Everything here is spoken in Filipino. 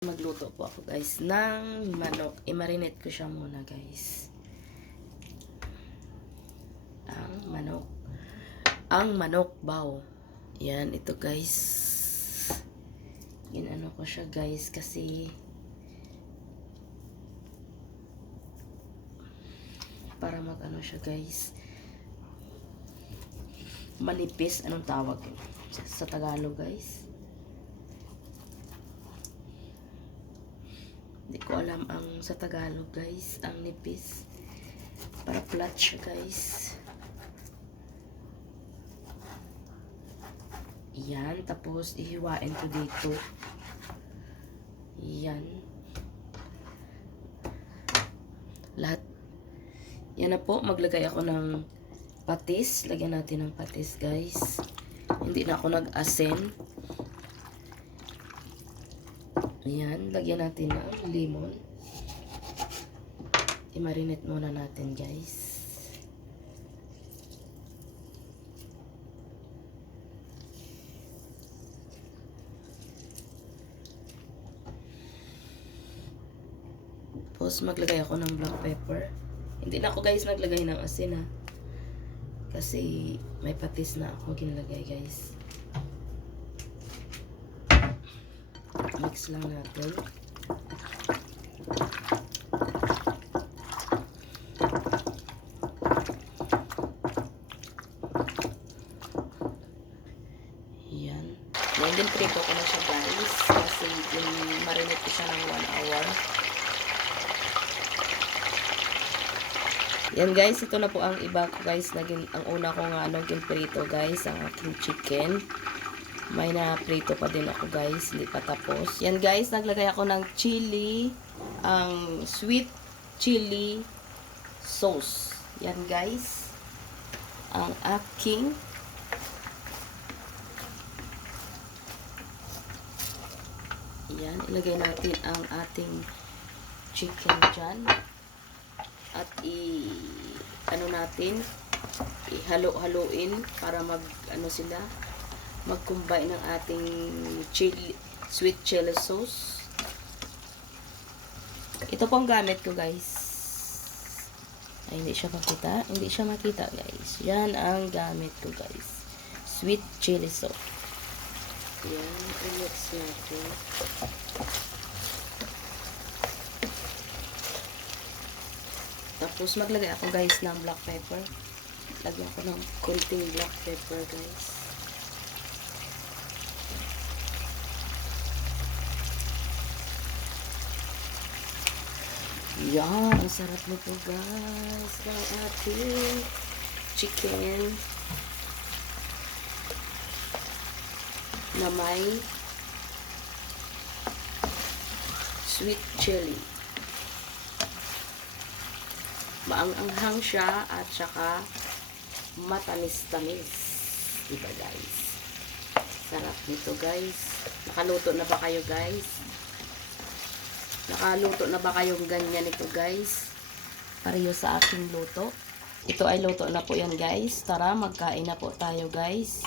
Magluto po ako guys ng manok. I-marinate ko siya muna guys. Ang manok. Ang manok baw. Yan, ito guys. Ginano ko siya guys kasi para mag ano siya guys. Manipis. Anong tawag sa Tagalog guys? Hindi ko alam ang sa Tagalog, guys. Ang nipis. Para flat siya, guys. Yan. Tapos, ihiwain ko dito. Yan. Lahat. Yan na po. Maglagay ako ng patis. Lagyan natin ng patis, guys. Hindi na ako nag-asin. Ayan, lagyan natin ng lemon. I-marinate muna natin, guys. Tapos, maglagay ako ng black pepper. Hindi na ako, guys, maglagay ng asin, ha. Kasi, may patis na ako ginlagay, guys. Mix lang natin. Yan. Yan din prito ko na siya guys. Kasi yung marinate ko siya ng 1 hour. Yan guys, ito na po ang iba ko guys. Naging, ang una ko nga ano, prito guys, ang aking chicken. May na prito pa din ako guys, hindi pa tapos. Yan guys, naglagay ako ng chili, ang sweet chili sauce. Yan guys, ang aking Yan, ilagay natin ang ating chicken dyan. At i ano natin, ihalo-haloin para mag ano sila, mag-combine ng ating chili, sweet chili sauce. Ito po ang gamit ko, guys. Ay, hindi siya makita. Hindi siya makita, guys. Yan ang gamit ko, guys. Sweet chili sauce. Yan, i-mix natin. Tapos, maglagay ako, guys, ng black pepper. Lagyan ko ng konting black pepper, guys. Yan, ang sarap nito guys. Ng ating chicken na may sweet chili. Maanghang siya at saka matamis-tamis. Diba guys? Sarap nito guys. Nakaluto na ba kayo guys? Nakaluto na ba kayong ganyan ito guys? Pareho sa aking luto. Ito ay luto na po yan guys. Tara, magkain na po tayo guys.